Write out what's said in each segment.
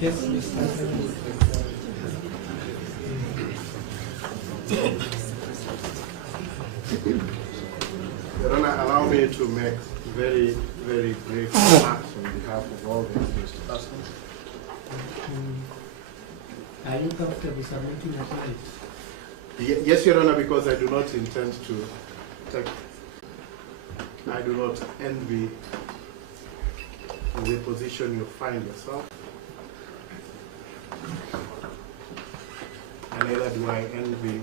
Yes, Your Honor, allow me to make very, very brief remarks on behalf of all the accused persons. are you comfortable submitting your case? Yes, Your Honor, because I do not intend to take, I do not envy the position you find yourself. And neither do I envy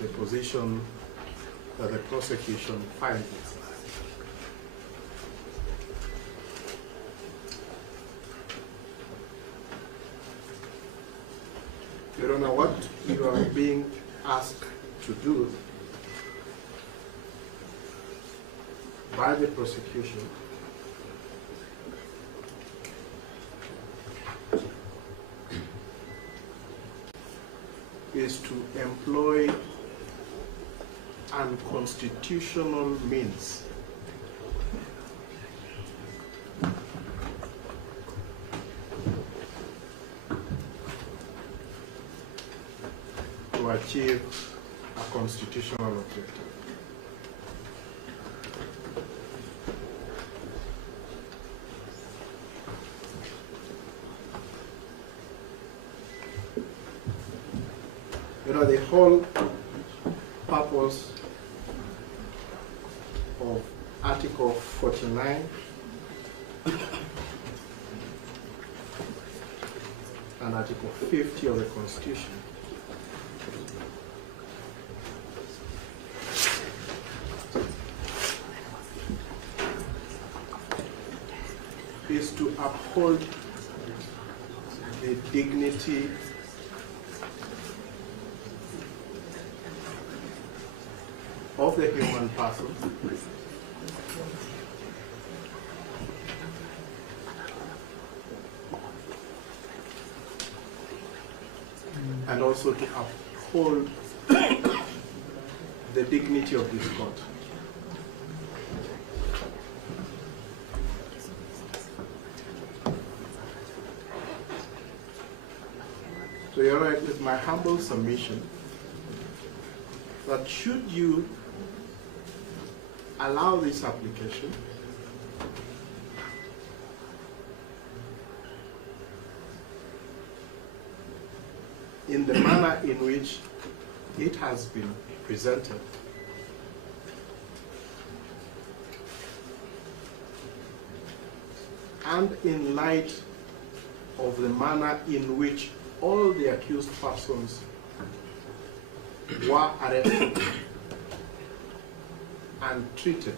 the position that the prosecution finds itself. Your Honor, what you are being asked to do by the prosecution is to employ unconstitutional means to achieve a constitutional objective. You know, the whole purpose of Article 49 and Article 50 of the Constitution is to uphold the dignity of the human person and also to uphold the dignity of this court. So Your Honor, it is my humble submission that should you allow this application, in the manner in which it has been presented, and in light of the manner in which all the accused persons were arrested and treated,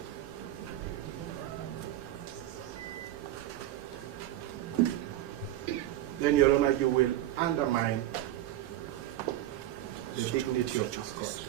then, Your Honor, you will undermine the dignity of this court.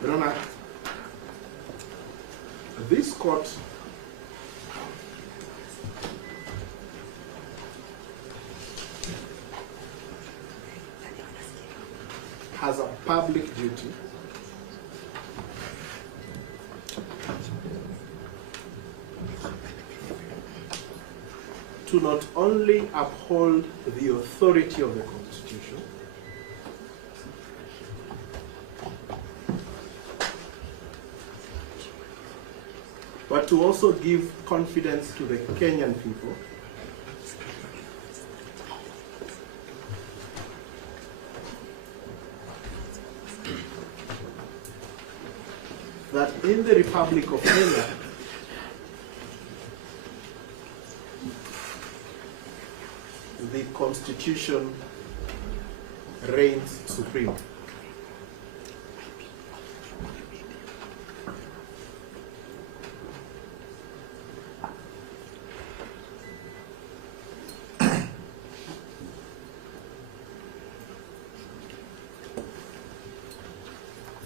Your Honor, this court has a public duty to not only uphold the authority of the Constitution, but to also give confidence to the Kenyan people that in the Republic of Kenya, the Constitution reigns supreme.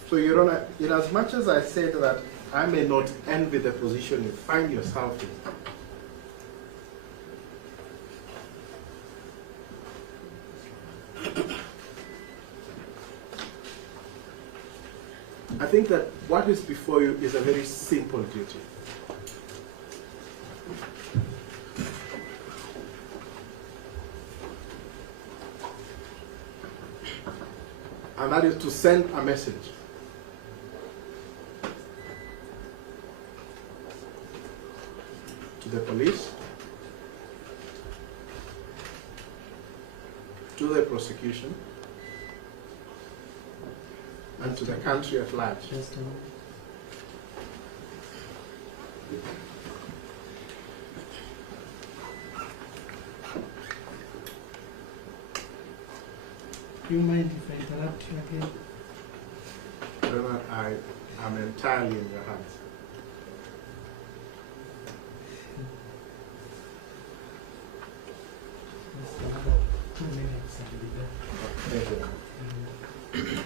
So, Your Honor, in as much as I said that I may not envy the position you find yourself in, I think that what is before you is a very simple duty. And that is to send a message to the police, to the prosecution, and to the country at large. Just a moment. Do you mind if I interrupt you again? Your Honor, I am entirely in your hands. Just another 2 minutes and be done. Thank you.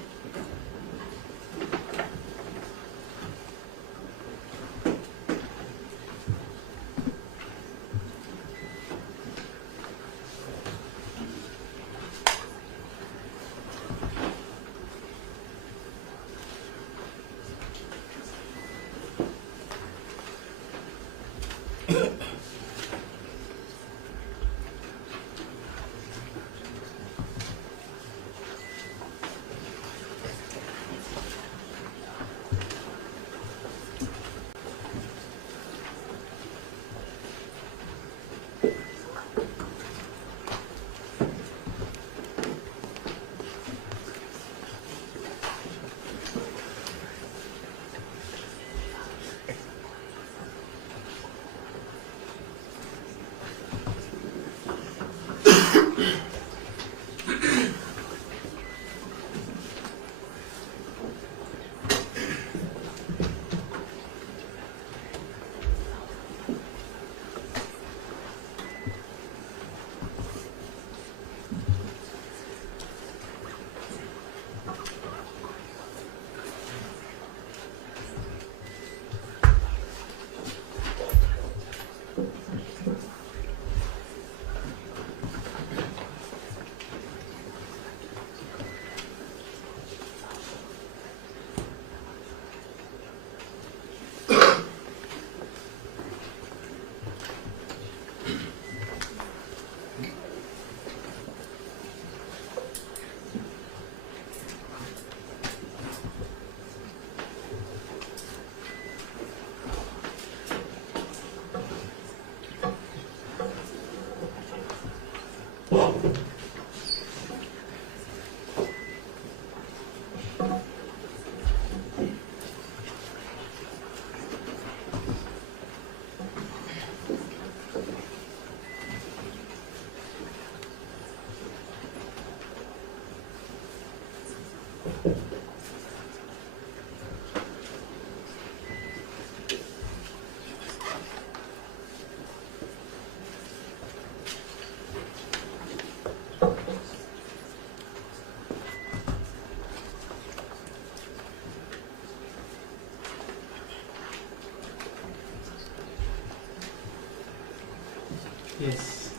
Yes.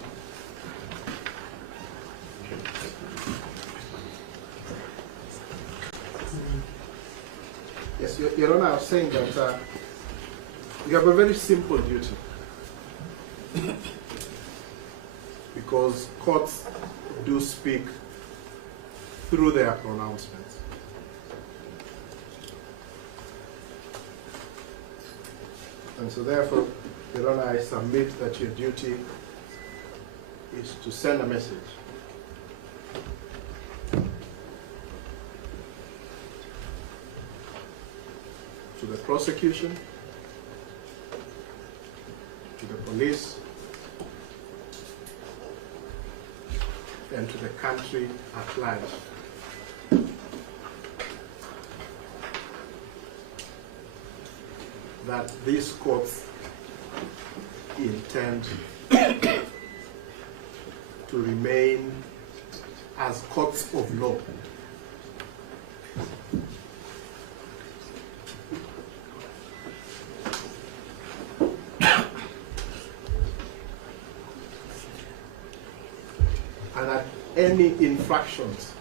Yes, Your Honor, I was saying that you have a very simple duty. Because courts do speak through their pronouncements. And so therefore, Your Honor, I submit that your duty is to send a message to the prosecution, to the police, and to the country at large. That these courts intend to remain as courts of law. And that any infractions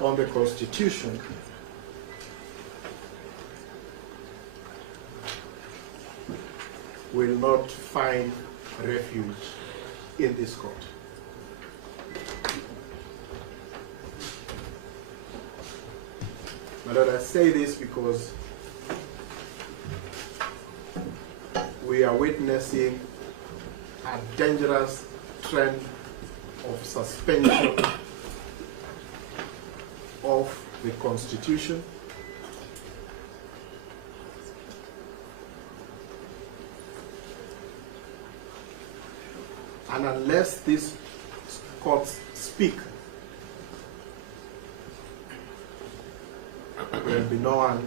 on the Constitution will not find refuge in this court. My Lord, I say this because we are witnessing a dangerous trend of suspension of the Constitution and unless these courts speak, there will be no one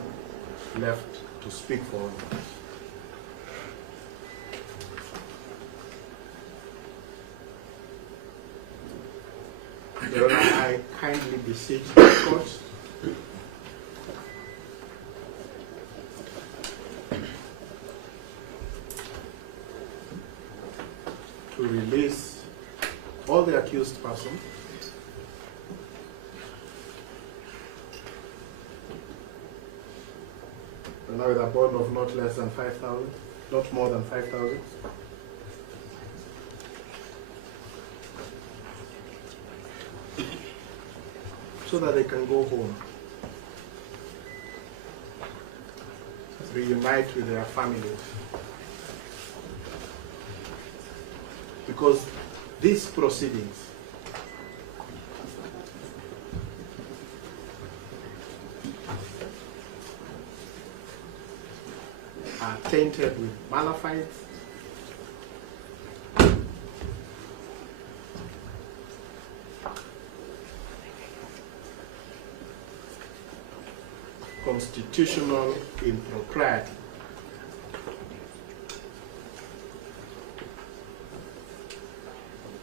left to speak for them. Your Honor, I kindly beseech the court to release all the accused persons now with a bond of not less than 5,000, not more than 5,000. So that they can go home, reunite with their families. Because these proceedings are tainted with malafide, constitutional impropriety,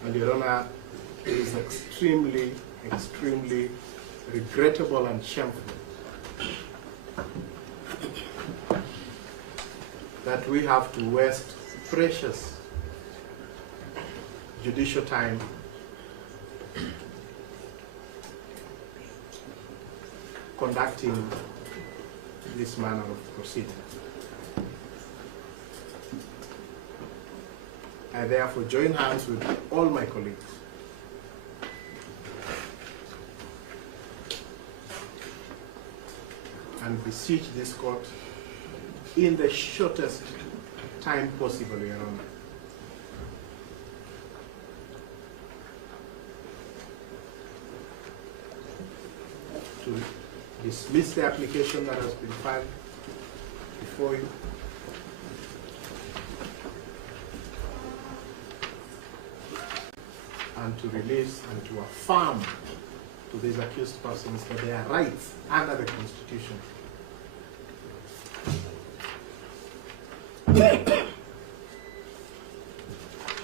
and Your Honor, it is extremely, extremely regrettable and shameful that we have to waste precious judicial time conducting this manner of proceedings. I therefore join hands with all my colleagues and beseech this court in the shortest time possible, Your Honor, to dismiss the application that has been filed before you, and to release and to affirm to these accused persons that their rights under the Constitution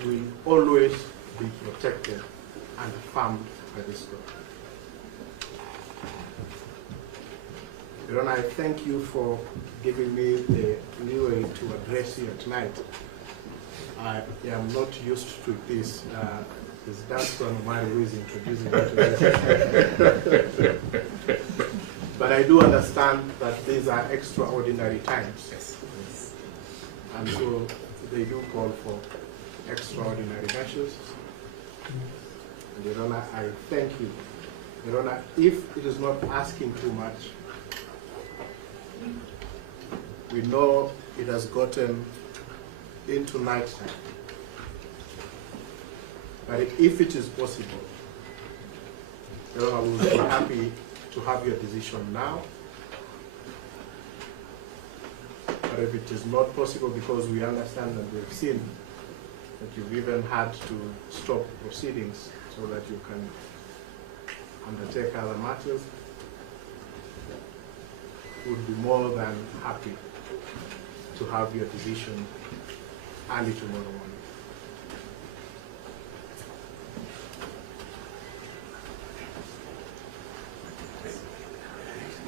will always be protected and affirmed by this court. Your Honor, I thank you for giving me the leeway to address you tonight. I am not used to this. It's Daston Omari who is introducing me to this. But I do understand that these are extraordinary times. Yes. And so they do call for extraordinary measures. And Your Honor, I thank you Your Honor, if it is not asking too much, we know it has gotten into night time. But if it is possible, Your Honor, we will be happy to have your decision now. But if it is not possible, because we understand and we've seen that you've even had to stop proceedings so that you can undertake other matters, we would be more than happy to have your decision early tomorrow morning.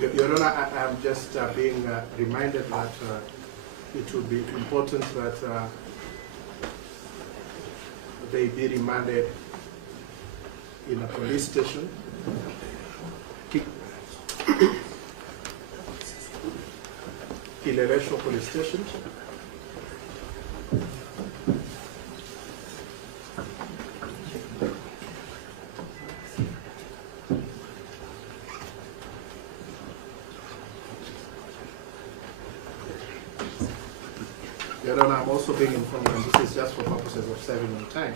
Your Honor, I am just being reminded that it would be important that they be remanded in a police station. Kileleshwa police station. Your Honor, I'm also being informed, and this is just for purposes of saving on time,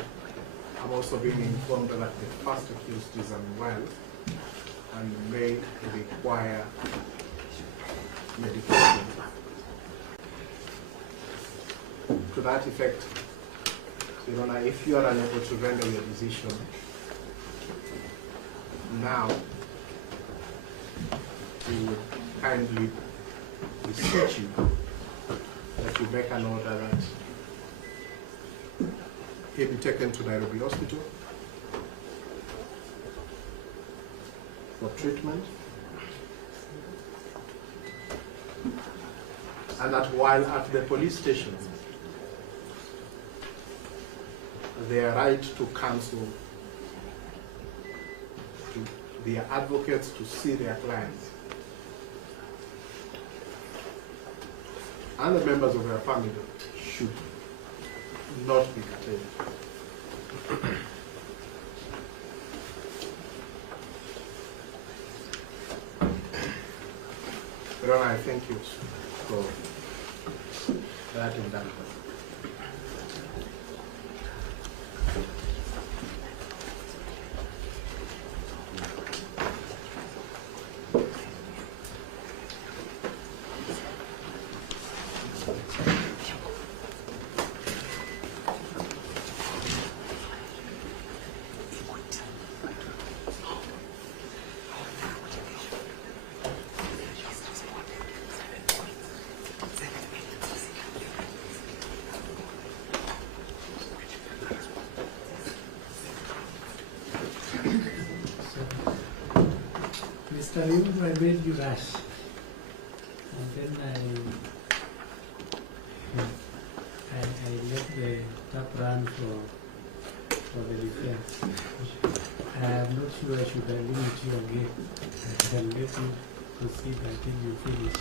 I'm also being informed that the first accused is unwell and may require medication. To that effect, Your Honor, if you are unable to render your decision now, we would kindly beseech you that you make an order that he be taken to Nairobi Hospital for treatment, and that while at the police station, their right to counsel, to their advocates to see their clients, and the members of their family should not be curtailed. Your Honor, I thank you for that indictment. Mr. Lim, I made you rush, and then I let the tap run for the defense. I am not sure I should limit you again. I can let you proceed until you finish.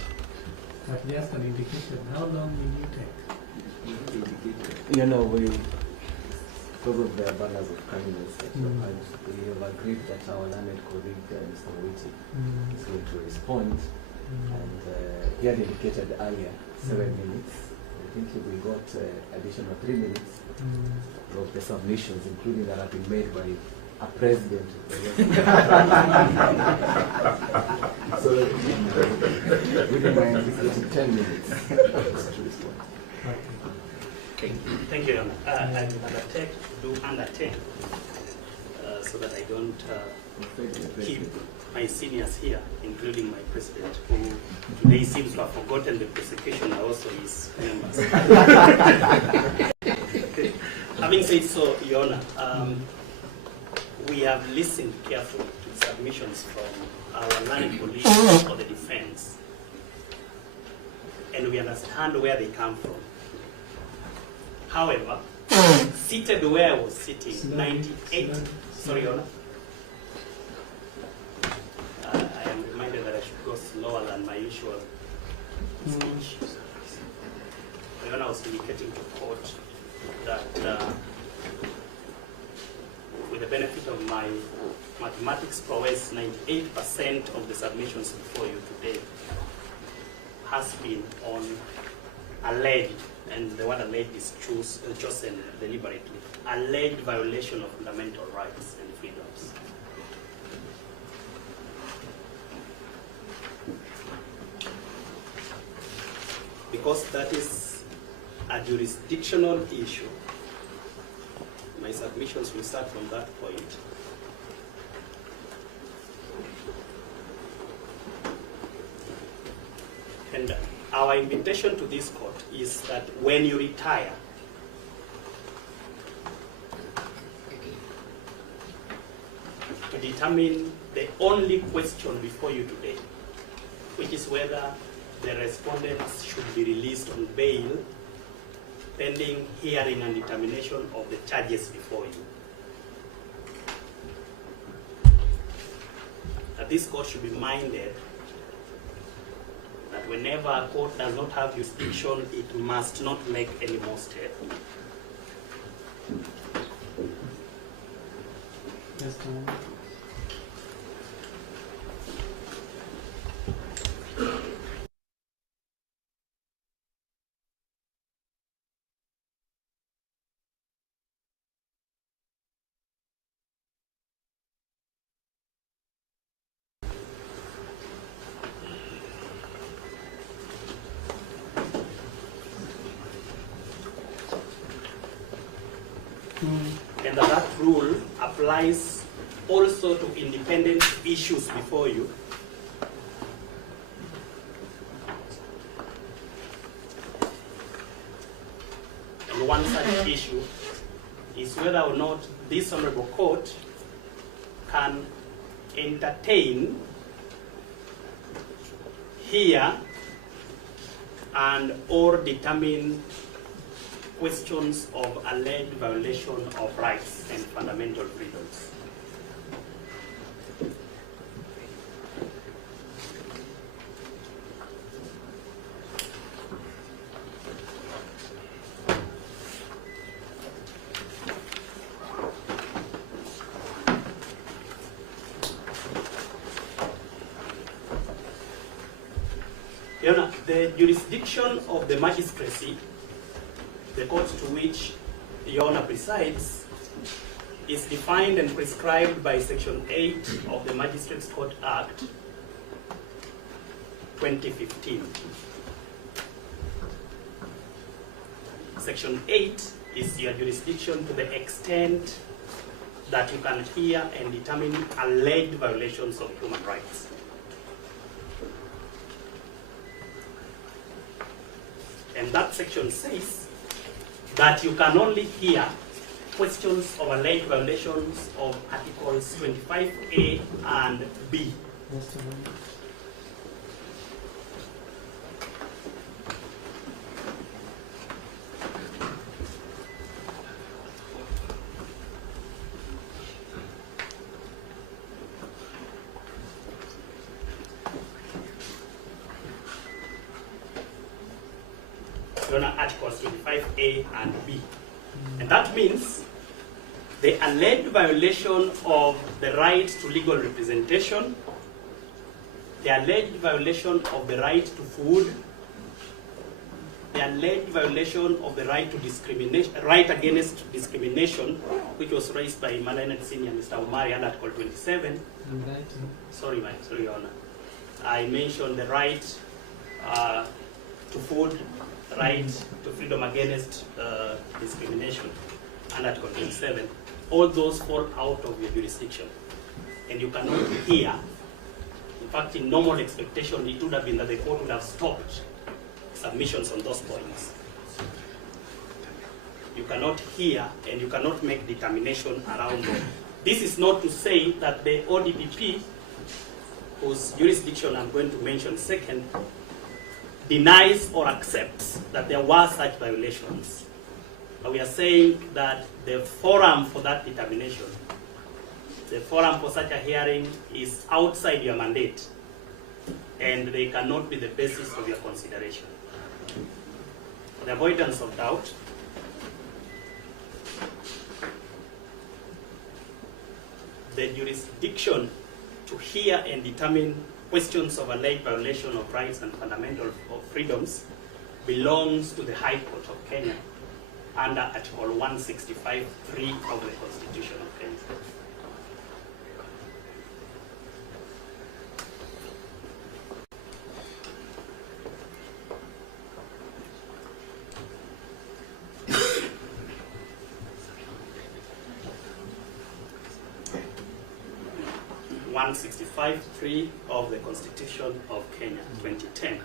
But just an indication, how long will you take? You know, because of the abundance of kindness that you have, we have agreed that our learned colleague, Mr. Witi, is going to respond. And he had indicated earlier 7 minutes. I think we got additional 3 minutes of the submissions, including that have been made by a president. So within my anticipated 10 minutes to respond. Okay. Thank you, Your Honor. I will undertake to do under 10 so that I don't keep my seniors here, including my president, who today seems to have forgotten the prosecution are also his members. Okay. Having said so, Your Honor, we have listened carefully to the submissions from our learned colleagues for the defense, and we understand where they come from. However, seated where I was sitting, 98, sorry, Your Honor. I am reminded that I should go slower than my usual speech. Your Honor, I was indicating to court that with the benefit of my mathematics prowess, 98% of the submissions before you today has been on alleged, and the word alleged is chosen deliberately, alleged violation of fundamental rights and freedoms. Because that is a jurisdictional issue, my submissions will start from that point. And our invitation to this court is that when you retire, to determine the only question before you today, which is whether the respondents should be released on bail pending hearing and determination of the charges before you. That this court should be minded that whenever a court does not have jurisdiction, it must not make any more step. Yes, ma'am. And that rule applies also to independent issues before you. And one such issue is whether or not this honorable court can entertain, hear, and or determine questions of alleged violation of rights and fundamental freedoms. Your Honor, the jurisdiction of the magistracy, the court to which Your Honor presides, is defined and prescribed by Section 8 of the Magistrates Court Act 2015. Section 8 is your jurisdiction to the extent that you can hear and determine alleged violations of human rights. And that section says that you can only hear questions of alleged violations of Articles 25A and B. Yes, ma'am. Articles 25A and B. And that means the alleged violation of the right to legal representation, the alleged violation of the right to food, the alleged violation of the right to discrimination, right against discrimination, which was raised by my learned senior Mr. Omari under Article 27. Sorry, Your Honor. I mentioned the right to food, right to freedom against discrimination under Article 27. All those fall out of your jurisdiction. And you cannot hear. In fact, in normal expectation, it would have been that the court would have stopped submissions on those points. You cannot hear and you cannot make determination around them. This is not to say that the ODPP, whose jurisdiction I'm going to mention second, denies or accepts that there were such violations. But we are saying that the forum for that determination, the forum for such a hearing is outside your mandate, and they cannot be the basis of your consideration. For the avoidance of doubt, the jurisdiction to hear and determine questions of alleged violation of rights and fundamental freedoms belongs to the High Court of Kenya under Article 165(3) of the Constitution of Kenya. (165(3) of the Constitution of Kenya, 2010.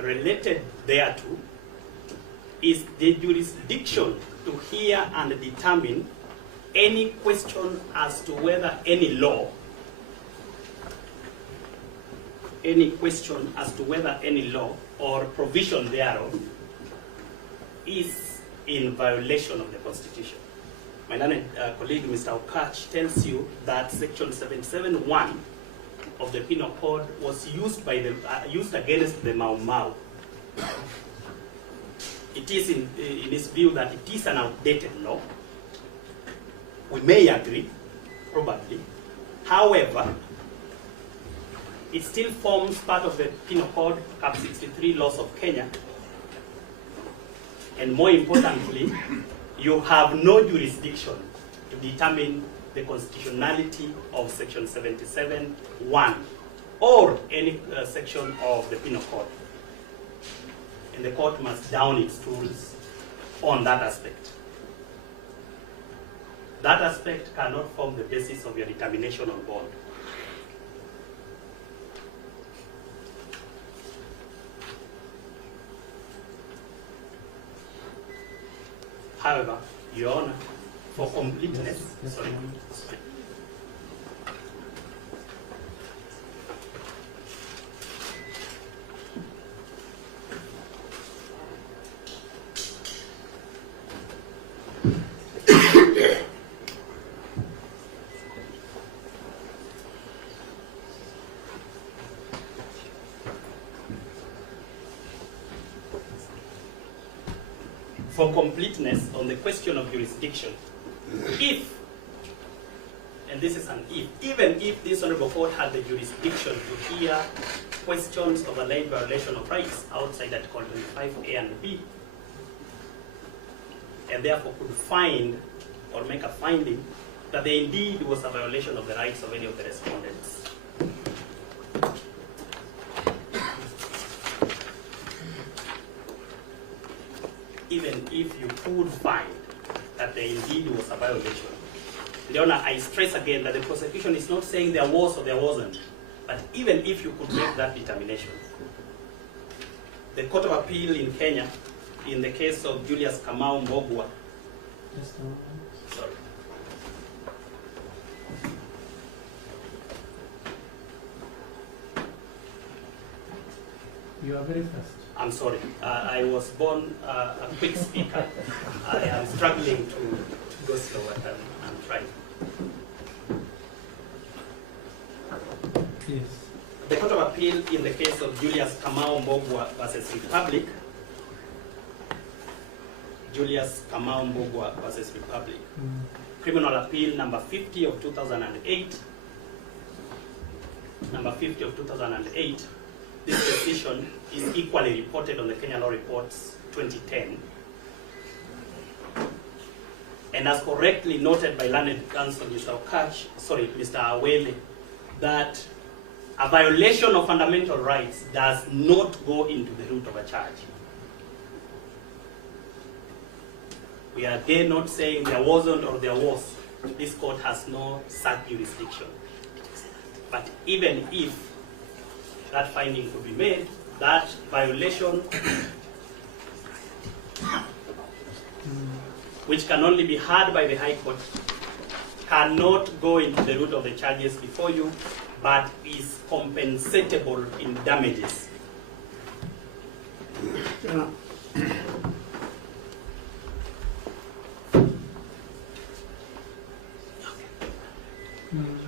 Related thereto is the jurisdiction to hear and determine any question as to whether any law or provision thereof is in violation of the Constitution. My learned colleague, Mr. Okach, tells you that Section 77(1) of the Penal Code was used against the Mau Mau. It is in his view that it is an outdated law. We may agree, probably. However, it still forms part of the Penal Code, Cap 63 laws of Kenya. And more importantly, you have no jurisdiction to determine the constitutionality of Section 77(1) or any section of the Penal Code. And the court must down its tools on that aspect. That aspect cannot form the basis of your determination on bond. However, Your Honor, for completeness, sorry. For completeness on the question of jurisdiction, if, and this is an if, even if this Honorable Court had the jurisdiction to hear questions of alleged violation of rights outside Article 25A and B, and therefore could find or make a finding that there indeed was a violation of the rights of any of the respondents. Even if you could find that there indeed was a violation. Your Honor, I stress again that the prosecution is not saying there was or there wasn't, but even if you could make that determination, the Court of Appeal in Kenya, in the case of Julius Kamau Mbogwa, sorry. You are very fast. I'm sorry. I was born a quick speaker. I am struggling to go slow, but I'm trying. Yes. The Court of Appeal in the case of Julius Kamau Mbogwa versus Republic, Julius Kamau Mbogwa versus Republic, Criminal Appeal number 50 of 2008, number 50 of 2008, this decision is equally reported on the Kenya Law Reports 2010. And as correctly noted by learned counsel Mr. Awele, that a violation of fundamental rights does not go into the root of a charge. We are again not saying there wasn't or there was. This court has no such jurisdiction. But even if that finding could be made, that violation, which can only be heard by the High Court, cannot go into the root of the charges before you, but is compensatable in damages.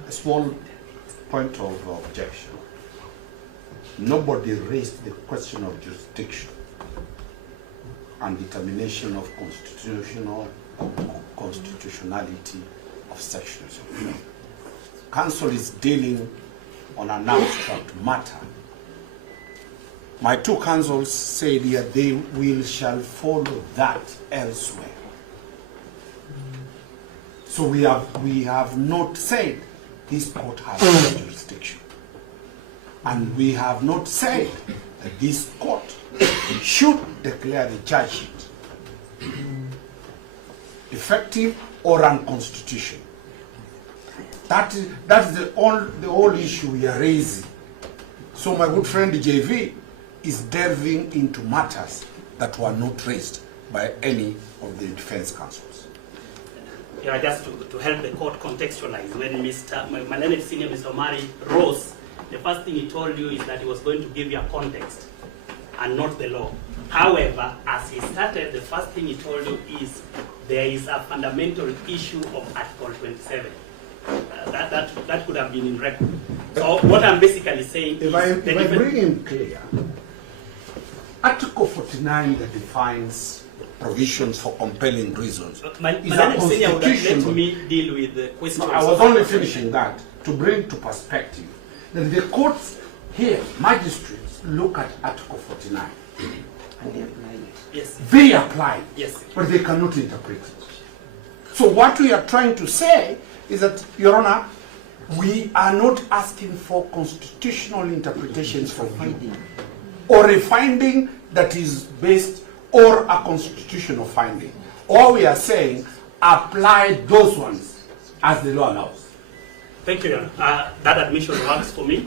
A small point of objection. Nobody raised the question of jurisdiction and determination of constitutionality of sections of law. Council is dealing on an abstract matter. My two councils said here they shall follow that elsewhere. So we have not said this court has no jurisdiction. And we have not said that this court should declare the charge sheet effective or unconstitutional. That is the whole issue we are raising. So my good friend JV is delving into matters that were not raised by any of the defense counsels. Yeah, just to help the court contextualize, when my learned senior Mr. Omari rose, the first thing he told you is that he was going to give you a context and not the law. However, as he started, the first thing he told you is there is a fundamental issue of Article 27. That could have been in record. So what I'm basically saying if I bring him clear, Article 49 that defines provisions for compelling reasons my is a senior would have let constitutional. me deal with the question. No, I was only finishing that to bring to perspective that the courts here, magistrates, look at Article 49. And they apply it. Yes. They apply it, Yes. but they cannot interpret it. So what we are trying to say is that, Your Honor, we are not asking for constitutional interpretations from you, or a finding that is based, or a constitutional finding. All we are saying, apply those ones as the law allows. Thank you, Your Honor. That admission works for me.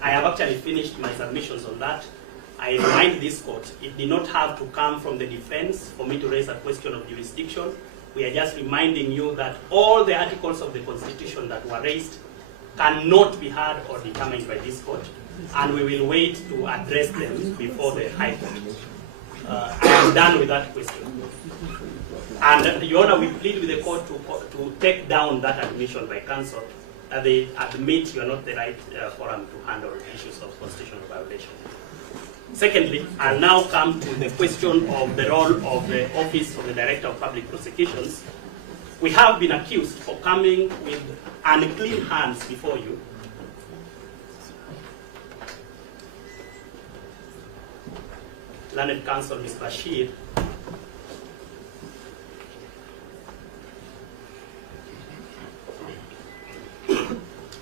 I have actually finished my submissions on that. I remind this court, it did not have to come from the defense for me to raise a question of jurisdiction. We are just reminding you that all the articles of the Constitution that were raised cannot be heard or determined by this court, and we will wait to address them before the High Court. I am done with that question. And, Your Honor, we plead with the court to take down that admission by counsel that they admit you are not the right forum to handle issues of constitutional violation. Secondly, I'll now come to the question of the role of the Office of the Director of Public Prosecutions. We have been accused for coming with unclean hands before you. Learned Counsel Ms. Bashir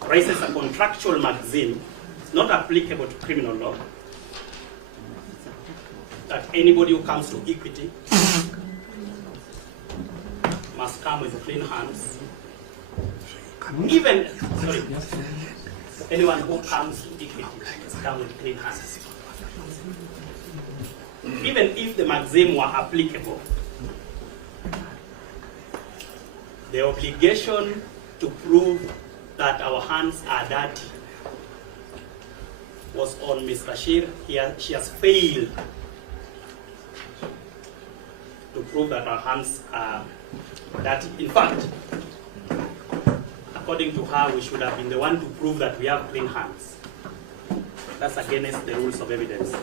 raises a contractual maxim not applicable to criminal law, that anybody who comes to equity must come with clean hands. Even, sorry, anyone who comes to equity must come with clean hands. Even if the maxim were applicable, the obligation to prove that our hands are dirty was on Ms. Bashir. She has failed to prove that our hands are dirty. In fact, according to her, we should have been the one to prove that we have clean hands. That's against the rules of evidence.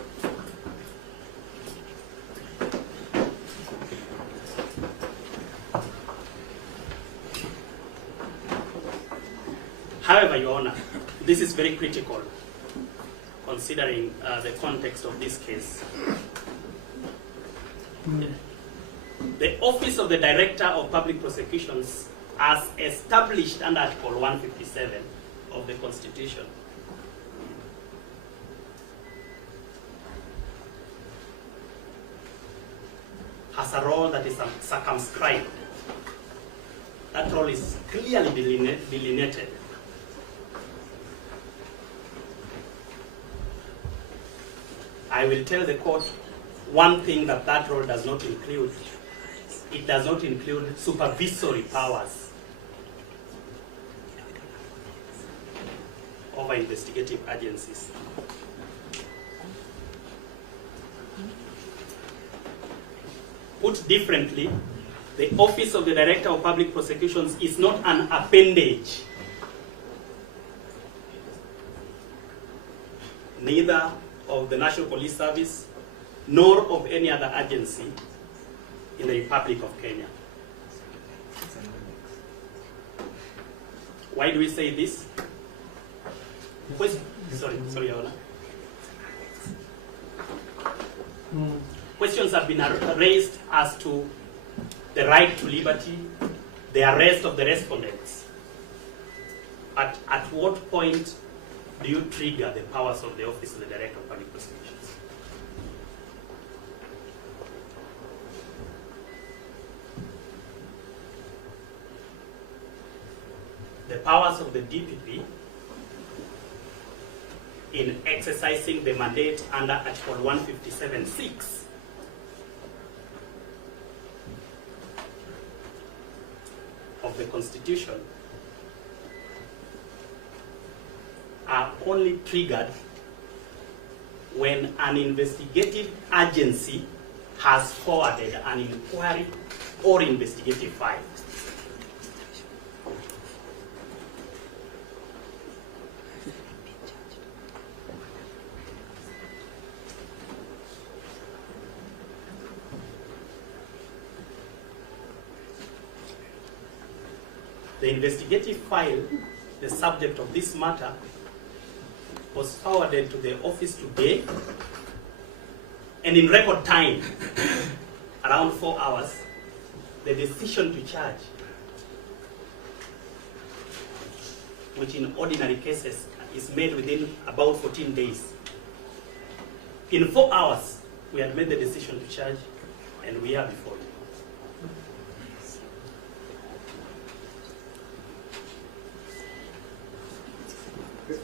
However, Your Honor, this is very critical considering the context of this case. The Office of the Director of Public Prosecutions, as established under Article 157 of the Constitution, has a role that is circumscribed. That role is clearly delineated. I will tell the court one thing that role does not include. It does not include supervisory powers over investigative agencies. Put differently, the Office of the Director of Public Prosecutions is not an appendage, neither of the National Police Service, nor of any other agency in the Republic of Kenya. Why do we say this? Sorry, Your Honor. Questions have been raised as to the right to liberty, the arrest of the respondents. At what point do you trigger the powers of the Office of the Director of Public Prosecutions? The powers of the DPP in exercising the mandate under Article 157(6) of the Constitution are only triggered when an investigative agency has forwarded an inquiry or investigative file. The investigative file, the subject of this matter, was forwarded to the office today, and in record time, around 4 hours, the decision to charge, which in ordinary cases is made within about 14 days. In 4 hours, we had made the decision to charge, and we are before you.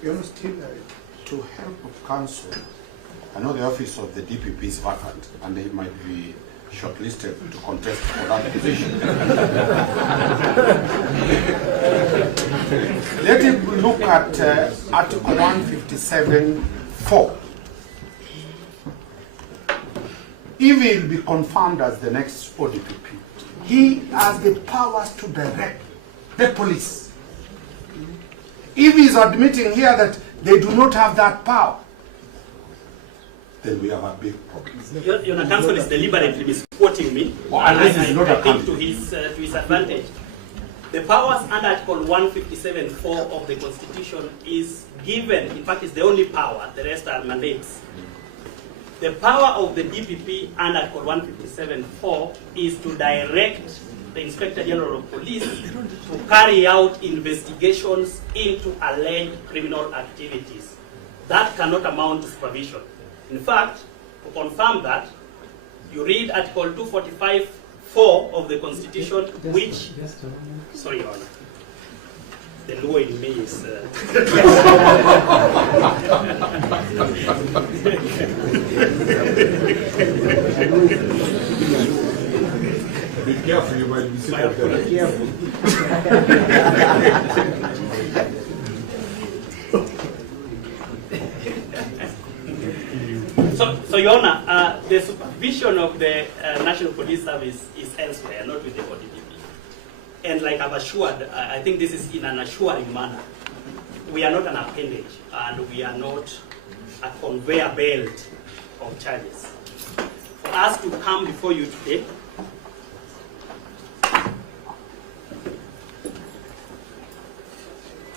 You know, still, to help counsel, I know the office of the DPP is vacant and they might be shortlisted to contest for that position. Let him look at Article 157(4). If he will be confirmed as the next ODPP, he has the powers to direct the police. If he is admitting here that they do not have that power, then we have a big problem. Your counsel is deliberately misquoting me. Unless it's not I think to his advantage. The powers under Article 157(4) of the Constitution is given, in fact, it's the only power, the rest are mandates. The power of the DPP under Article 157(4) is to direct the Inspector General of Police to carry out investigations into alleged criminal activities. That cannot amount to supervision. In fact, to confirm that, you read Article 245(4) of the Constitution, which... Sorry, Your Honor. The law in me is... Be careful, you might be sick of that. So Your Honor, the supervision of the National Police Service is elsewhere, not with the ODPP. And like I've assured, I think this is in an assuring manner. We are not an appendage, and we are not a conveyor belt of charges. For us to come before you today,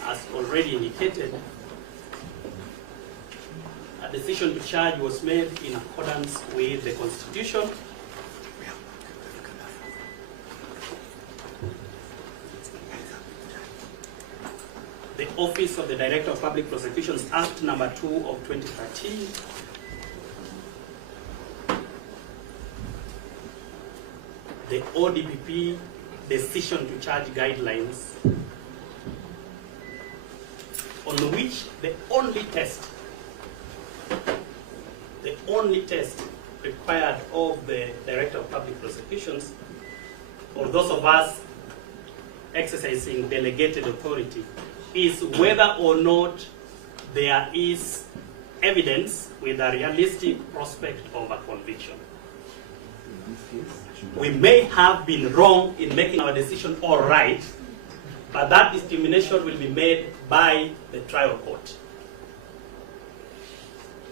as already indicated, a decision to charge was made in accordance with the Constitution. The Office of the Director of Public Prosecutions Act number 2 of 2013. The ODPP decision to charge guidelines, on which the only test required of the Director of Public Prosecutions, or those of us exercising delegated authority, is whether or not there is evidence with a realistic prospect of a conviction. We may have been wrong in making our decision all right, but that discrimination will be made by the trial court.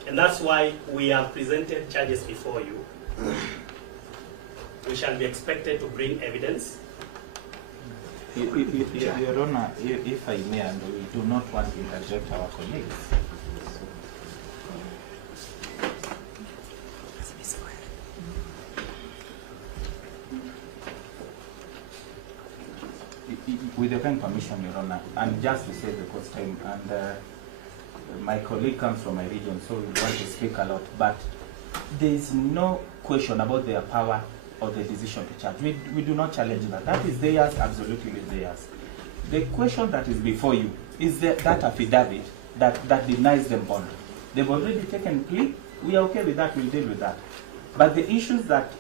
And that's why we have presented charges before you. We shall be expected to bring evidence. Your Honor, if I may, and we do not want to interject our colleagues. With your kind permission, Your Honor, and just to save the court's time, and my colleague comes from my region, so we want to speak a lot, but there is no question about their power or the decision to charge. We do not challenge that. That is theirs, absolutely theirs. The question that is before you is that affidavit that denies them bond. They've already taken plea. We are okay with that. We'll deal with that. But the issues that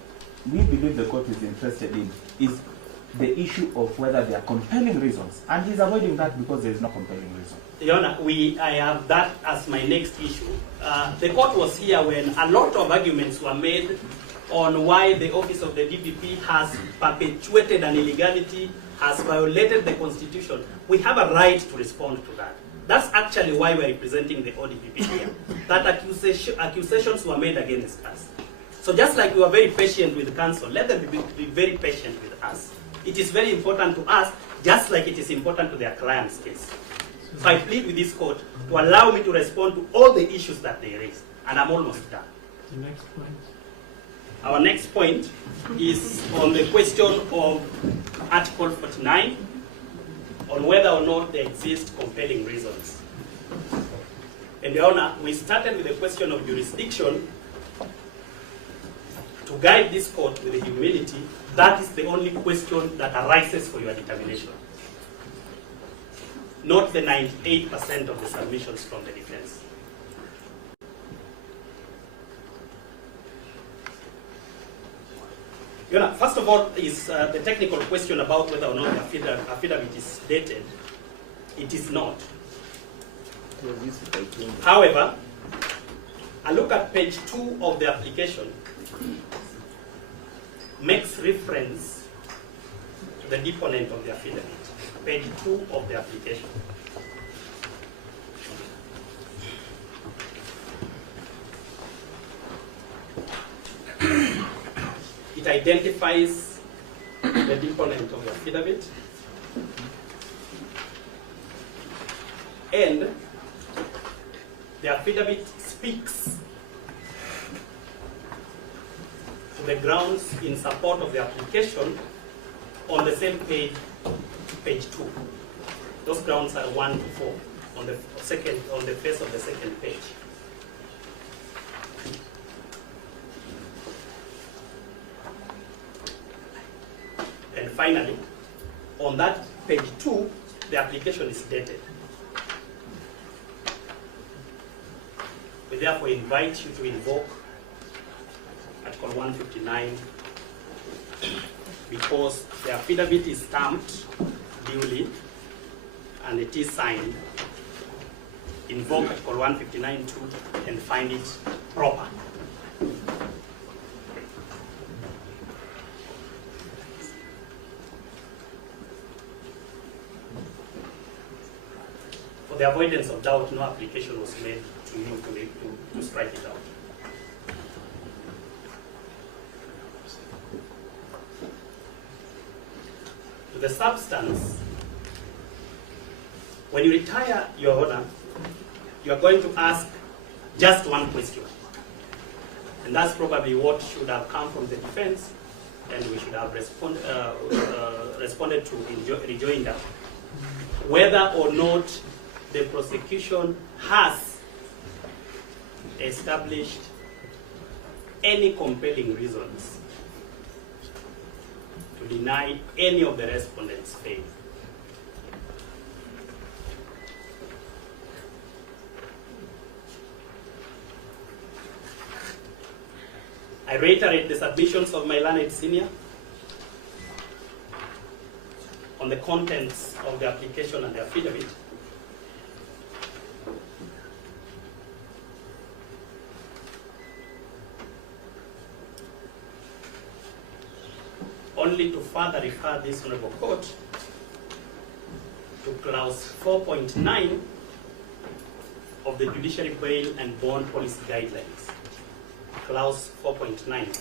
we believe the court is interested in is the issue of whether there are compelling reasons. And he's avoiding that because there is no compelling reason. Your Honor, I have that as my next issue. The court was here when a lot of arguments were made on why the office of the DPP has perpetuated an illegality, has violated the Constitution. We have a right to respond to that. That's actually why we're representing the ODPP here. That accusations were made against us. So just like we were very patient with the council, let them be very patient with us. It is very important to us, just like it is important to their client's case. So I plead with this court to allow me to respond to all the issues that they raised. And I'm almost done. The next point. Our next point is on the question of Article 49, on whether or not there exist compelling reasons. And Your Honor, we started with the question of jurisdiction. To guide this court with humility, that is the only question that arises for your determination. Not the 98% of the submissions from the defense. You know, first of all is the technical question about whether or not the affidavit is dated. It is not. However, a look at page 2 of the application makes reference to the deponent of the affidavit. Page 2 of the application. It identifies the deponent of the affidavit, and the affidavit speaks to the grounds in support of the application on the same page, page 2. Those grounds are 1 to 4 on the face of the second page. And finally, on that page 2, the application is dated. We therefore invite you to invoke Article 159 because the affidavit is stamped duly and it is signed. Invoke Article 159(2) and find it proper. For the avoidance of doubt, no application was made to you to strike it out. To the substance, when you retire, Your Honor, you are going to ask just one question. And that's probably what should have come from the defense, and we should have responded to rejoinder. Whether or not the prosecution has established any compelling reasons to deny any of the respondents' faith. I reiterate the submissions of my learned senior on the contents of the application and the affidavit. Only to further refer this Honorable Court to clause 4.9 of the Judiciary Bail and Bond Policy Guidelines. Clause 4.9.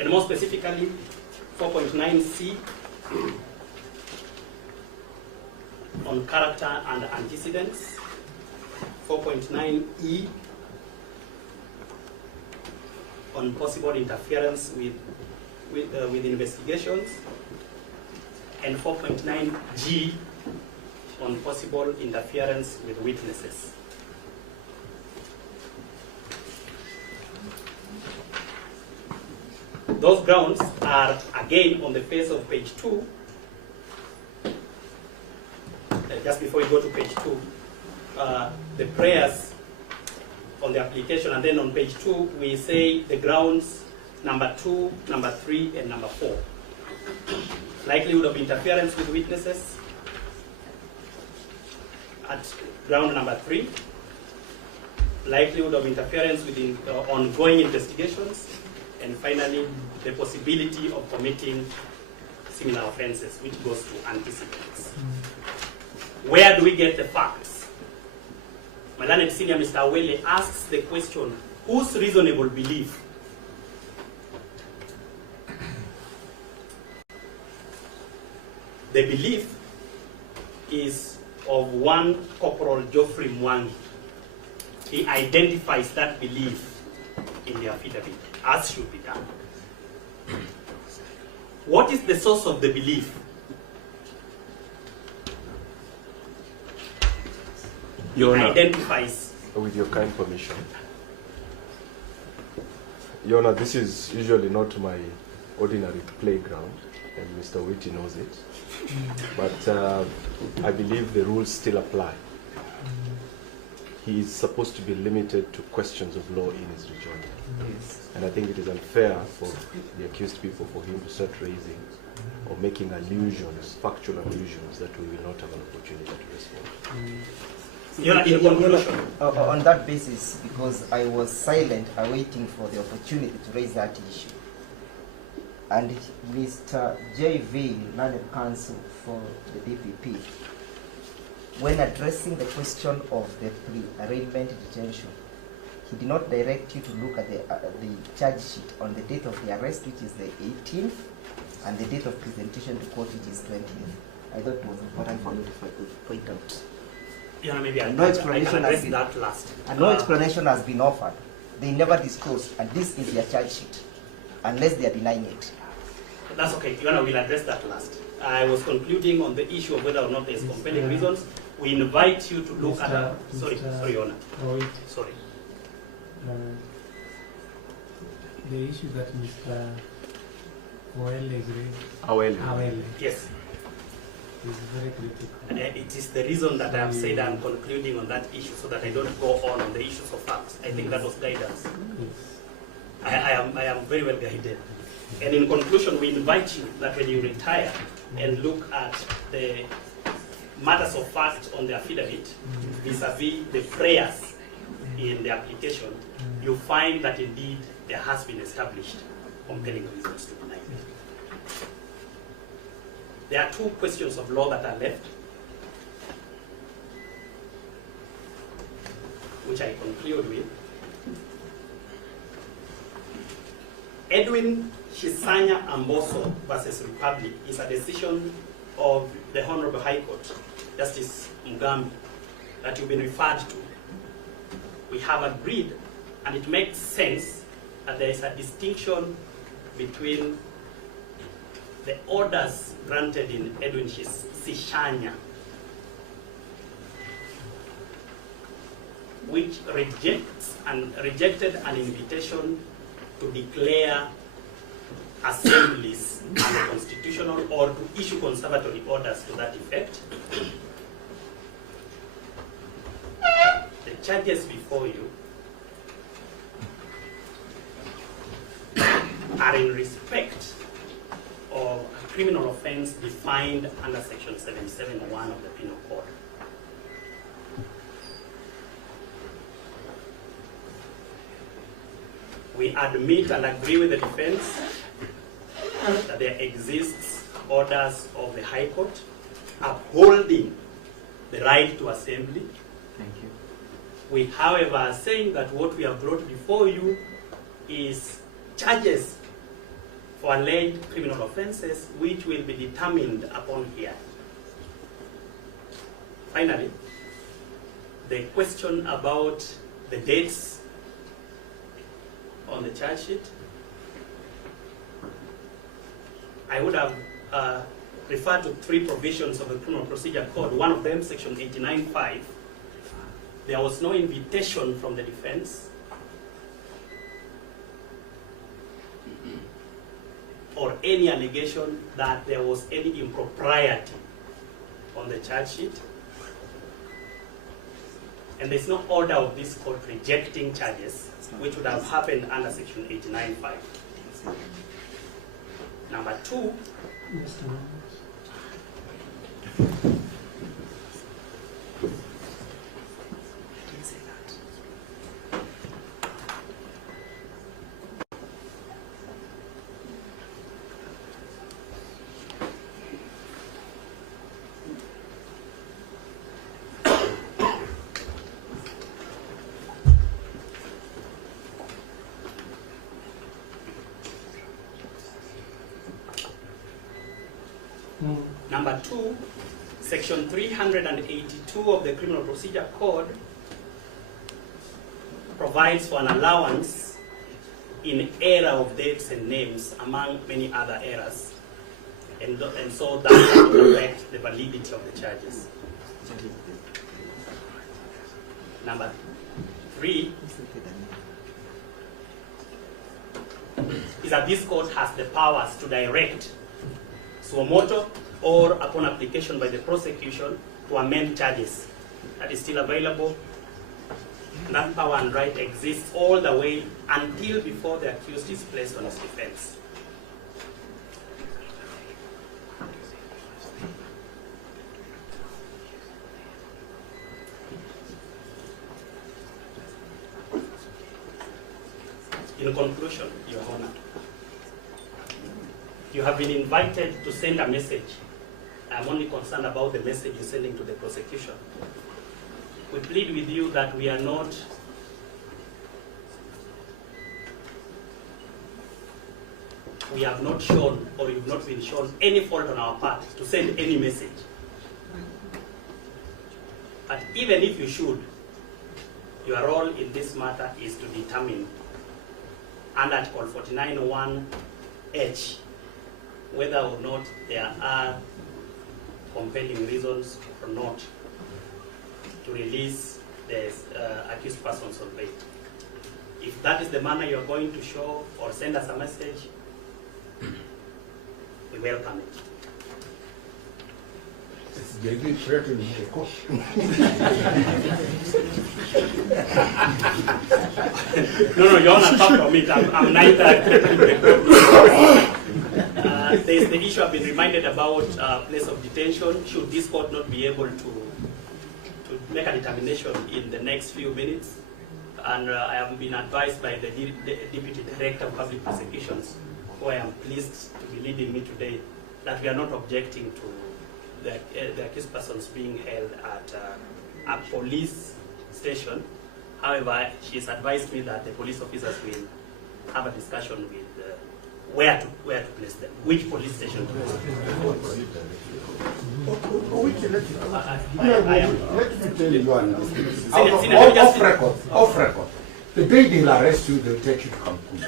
and more specifically 4.9c on character and antecedents, 4.9e on possible interference with investigations, and 4.9g on possible interference with witnesses. Those grounds are again on the face of page 2. Just before we go to page 2, the prayers on the application, and then on page 2 we say the grounds number 2, number 3, and number 4. Likelihood of interference with witnesses at ground number 3. Likelihood of interference with ongoing investigations. And finally, the possibility of committing similar offenses, which goes to antecedents. Where do we get the facts? My learned senior, Mr. Wele, asks the question, whose reasonable belief? The belief is of one Corporal Geoffrey Mwangi. He identifies that belief in the affidavit, as should be done. What is the source of the belief? Your He Honor, identifies. with your kind permission. Your Honor, this is usually not my ordinary playground, and Mr. Whitty knows it. But I believe the rules still apply. He is supposed to be limited to questions of law in his rejoinder. Yes. And I think it is unfair for the accused people for him to start raising or making allusions, factual allusions, that we will not have an opportunity to respond. In conclusion, On that basis, because I was silent, awaiting for the opportunity to raise that issue. And Mr. J.V., learned counsel for the DPP, when addressing the question of the pre-arraignment detention, he did not direct you to look at the charge sheet on the date of the arrest, which is the 18th, and the date of presentation to court, which is 20th. I thought it was important for you to point out. yeah, maybe I No can explanation address has been- that last. And no explanation has been offered. They never disclosed, and this is their charge sheet, unless they are denying it. That's okay. Your Honor, we'll address that last. I was concluding on the issue of whether or not there's compelling reasons. We invite you to look at a... Sorry, Your Honor. Sorry. The issue that Mr. Wele raised, Awele. Yes. is very critical. And it is the reason that I have said I'm concluding on that issue so that I don't go on the issues of facts. I think that was guidance. Yes. I am very well guided. And in conclusion, we invite you that when you retire and look at the matters of fact on the affidavit, vis-a-vis the prayers in the application, you find that indeed there has been established compelling reasons to deny them. There are two questions of law that are left, which I conclude with. Edwin Shisanya Amboso versus Republic is a decision of the Honorable High Court, Justice Mugambi, that you've been referred to. We have agreed, and it makes sense, that there is a distinction between the orders granted in Edwin Sishanya, which rejected an invitation to declare assemblies unconstitutional or to issue conservatory orders to that effect. The charges before you are in respect of a criminal offense defined under section 77(1) of the Penal Code. We admit and agree with the defense that there exists orders of the High Court upholding the right to assembly. Thank you. We, however, are saying that what we have brought before you is charges for alleged criminal offences which will be determined upon hearing. Finally, the question about the dates on the charge sheet, I would have referred to 3 provisions of the Criminal Procedure Code. One of them, section 89.5, there was no invitation from the defense or any allegation that there was any impropriety on the charge sheet. And there's no order of this court rejecting charges, which would have happened under section 89.5. Number 2, Number 2, section 382 of the Criminal Procedure Code provides for an allowance in error of dates and names, among many other errors, and so that will affect the validity of the charges. Number 3 is that this court has the powers to direct suo motu or upon application by the prosecution to amend charges. That is still available. And that power and right exists all the way until before the accused is placed on his defense. In conclusion, Your Honor, you have been invited to send a message. I'm only concerned about the message you're sending to the prosecution. We plead with you that we have not shown, or you've not been shown any fault on our part to send any message. But even if you should, your role in this matter is to determine under Article 49(1)(h) whether or not there are compelling reasons or not to release the accused persons on bail. If that is the manner you're going to show or send us a message, we welcome it. JV threatening the court. No, Your Honor, talk from it. I'm neither threatening the court. There's the issue I've been reminded about place of detention. Should this court not be able to make a determination in the next few minutes? And I have been advised by the Deputy Director of Public Prosecutions, who I am pleased to be leading me today, that we are not objecting to the accused persons being held at a police station. However, she has advised me that the police officers will have a discussion with where to place them, which police station to place them. Let me tell you one. Off record. The day they'll arrest you, they'll take you to Cancun.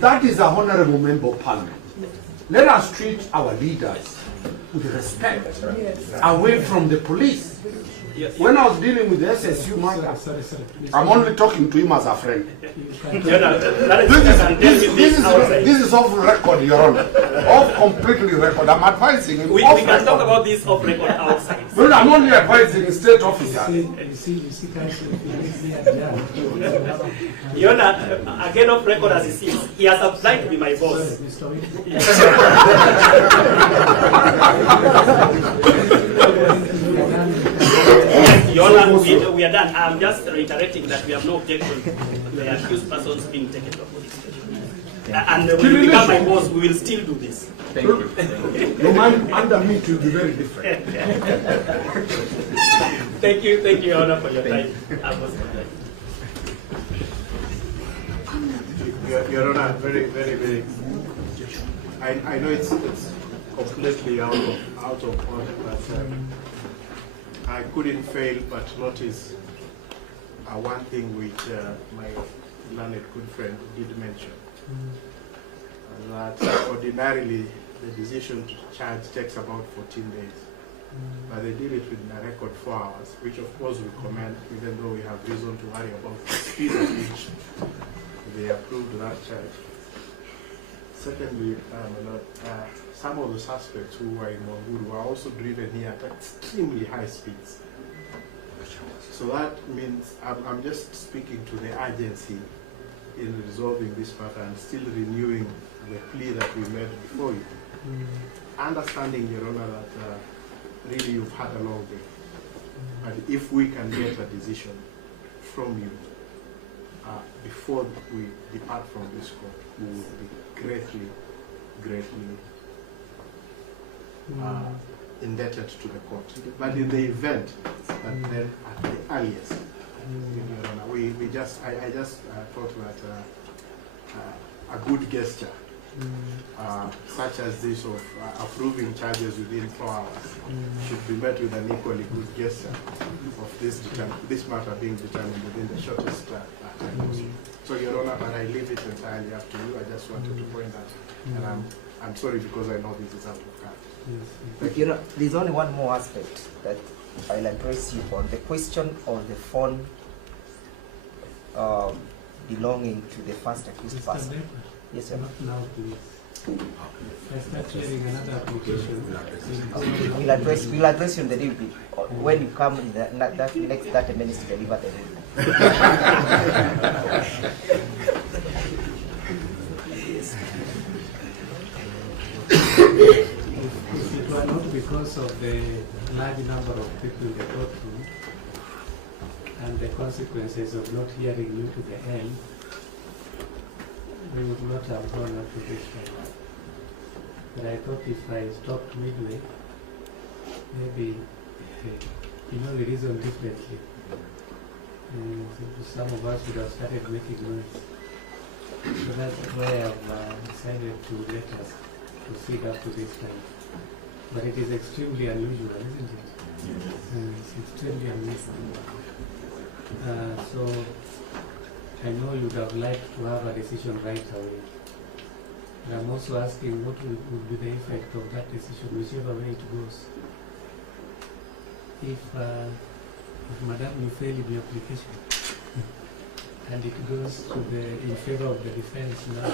That is a honorable member of parliament. Let us treat our leaders with respect, away from the police. When I was dealing with the SSU matter, I'm only talking to him as a friend. This is off record, Your Honor. Off completely record. I'm advising him. We can talk about this off record outside. Well, I'm only advising state officers. Your Honor, again off record as he sees, he has applied to be my boss. Your Honor, we are done. I'm just reiterating that we have no objection to the accused persons being taken to a police station. And when you become my boss, we will still do this. Thank you. Your man under me will be very different. Thank you, Your Honor, for your time. Your Honor, very I know it's completely out of order, but I couldn't fail but notice one thing which my learned good friend did mention. That ordinarily the decision to charge takes about 14 days. But they did it within a record 4 hours, which of course we commend, even though we have reason to worry about the speed at which they approved that charge. Secondly, some of the suspects who were in Mwanguru were also driven here at extremely high speeds. So that means I'm just speaking to the urgency in resolving this matter and still renewing the plea that we made before you. Understanding, Your Honor, that really you've had a long day. But if we can get a decision from you before we depart from this court, we will be greatly, greatly indebted to the court. But in the event that then at the earliest, Your Honor, I just thought that a good gesture such as this of approving charges within 4 hours should be met with an equally good gesture of this matter being determined within the shortest time possible. So, Your Honor, but I leave it entirely up to you. I just wanted to point that, and I'm sorry because I know this is out of hand. But you know, there's only one more aspect that I'll address you on, the question of the phone belonging to the first accused person. Yes, sir. Not now, please. I start hearing another application. We'll address you in the day when you come in the next 30 minutes to deliver the ruling. If it were not because of the large number of people in the courtroom and the consequences of not hearing you to the end, we would not have gone up to this point. But I thought if I stopped midway, maybe, you know, the reason differently. And some of us would have started making noise. So that's why I've decided to let us proceed up to this time. But it is extremely unusual, isn't it? It's extremely unusual. So I know you would have liked to have a decision right away. And I'm also asking what would be the effect of that decision, whichever way it goes. If Madam, you fail in the application and it goes to in favor of the defense now,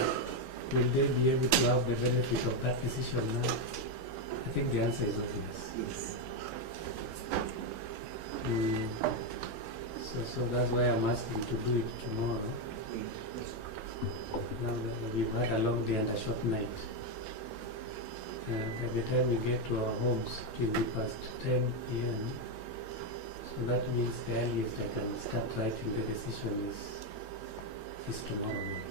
will they be able to have the benefit of that decision now? I think the answer is obvious. Yes. So that's why I'm asking to do it tomorrow. Now that we've had a long day and a short night. By the time we get to our homes, it will be past 10 p.m. So that means the earliest I can start writing the decision is tomorrow morning.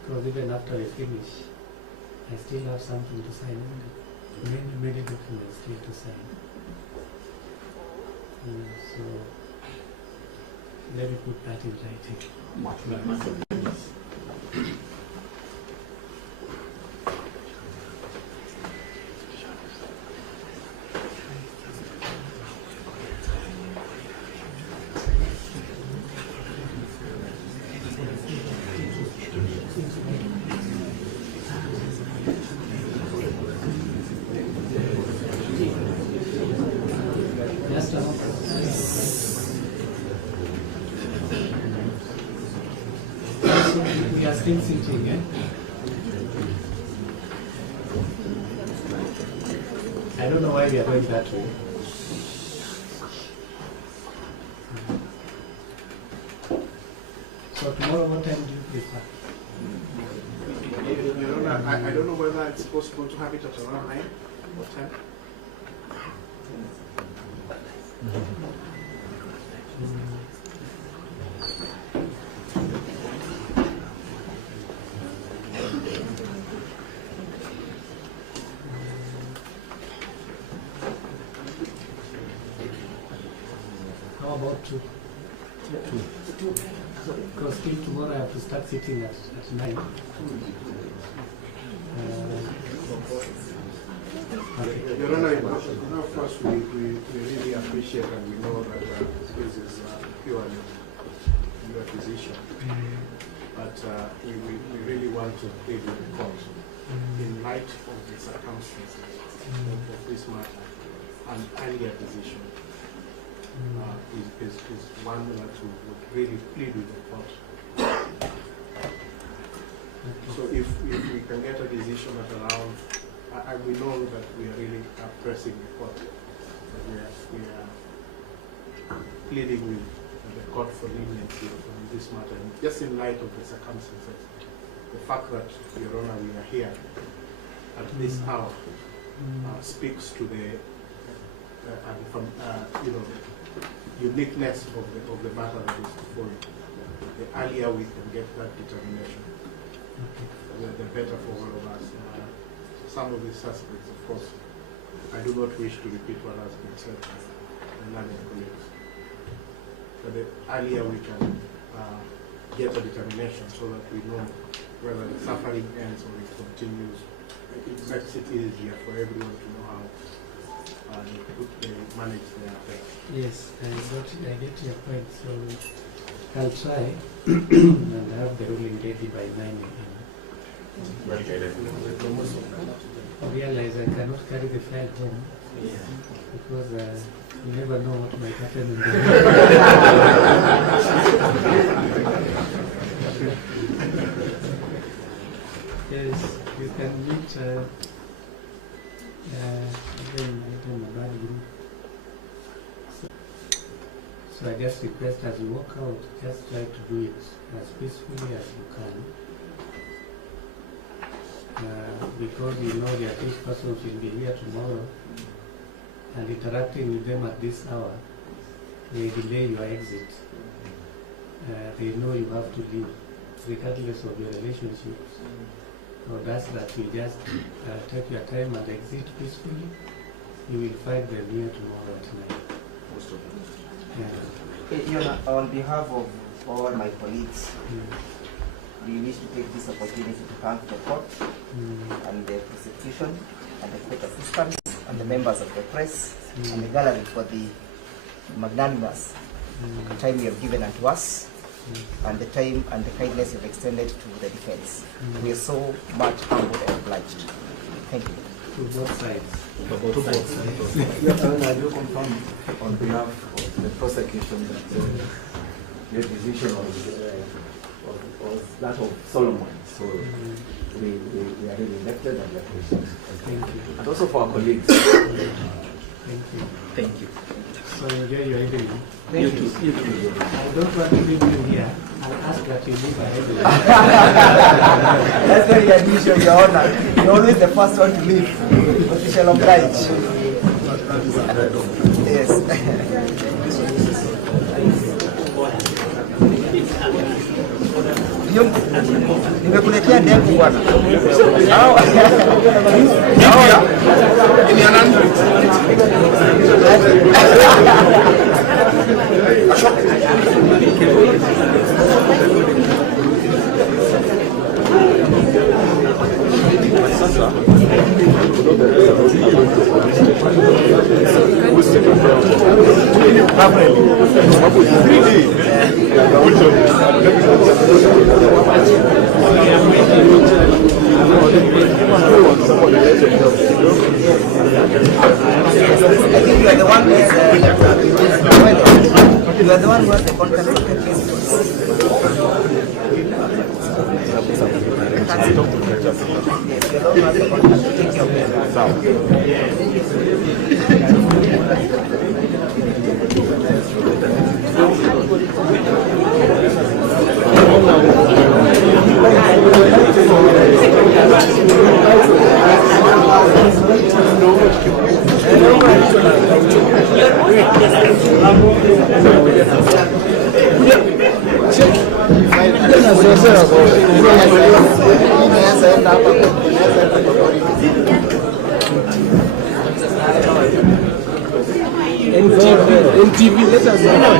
Because even after we finish, I still have something to sign. Many documents still to sign. So let me put that in writing. We are still sitting, eh? I don't know why we are going that way. So tomorrow, what time do you prefer? I don't know whether it's possible to have it at around 9 or 10. How about 2? 2. Because till tomorrow I have to start sitting at 9. Your Honor, of course, we really appreciate and we know that this is purely your decision. But we really want to plead with the court in light of the circumstances of this matter. An earlier decision is one that we would really plead with the court. So if we can get a decision at around, we know that we are really pressing the court. We are pleading with the court for leniency on this matter, and just in light of the circumstances, the fact that, Your Honor, we are here at this hour speaks to the uniqueness of the matter that is before you. The earlier we can get that determination, the better for all of us. Some of these aspects, of course, I do not wish to repeat what has been said by the learned colleagues. But the earlier we can get a determination so that we know whether the suffering ends or it continues, it makes it easier for everyone to know how they manage their affairs. Yes, I get your point. So I'll try and have the ruling ready by 9 a.m. I realize I cannot carry the file home because you never know what might happen in the Yes, you can meet again a bad group. So I just request as you walk out, just try to do it as peacefully as you can. Because you know the accused persons will be here tomorrow, and interacting with them at this hour may delay your exit. They know you have to leave, regardless of your relationships. So that's that you just take your time and exit peacefully. You will find them here tomorrow at 9. On behalf of all my colleagues, we wish to take this opportunity to thank the court and the prosecution and the court assistants and the members of the press and the gallery for the magnanimous time you have given unto us and the time and the kindness you have extended to the defense. We are so much humbled and obliged. Thank you. To both sides. Your Honor, I do confirm on behalf of the prosecution that your decision was that of Solomon. So we are really elected and we appreciate it. Thank you. And also for our colleagues. Thank you. Thank you. So enjoy your evening. You too. I don't want to leave you here. I'll ask that you leave ahead. That's very unusual, Your Honor. You're always the first one to leave. Official oblige. Yes. Nimekuletea ndevu bwana. I think you are the one who is you are the one who has the contact of the case. Yes, you are the one who has the contact to take your NTV, let us know.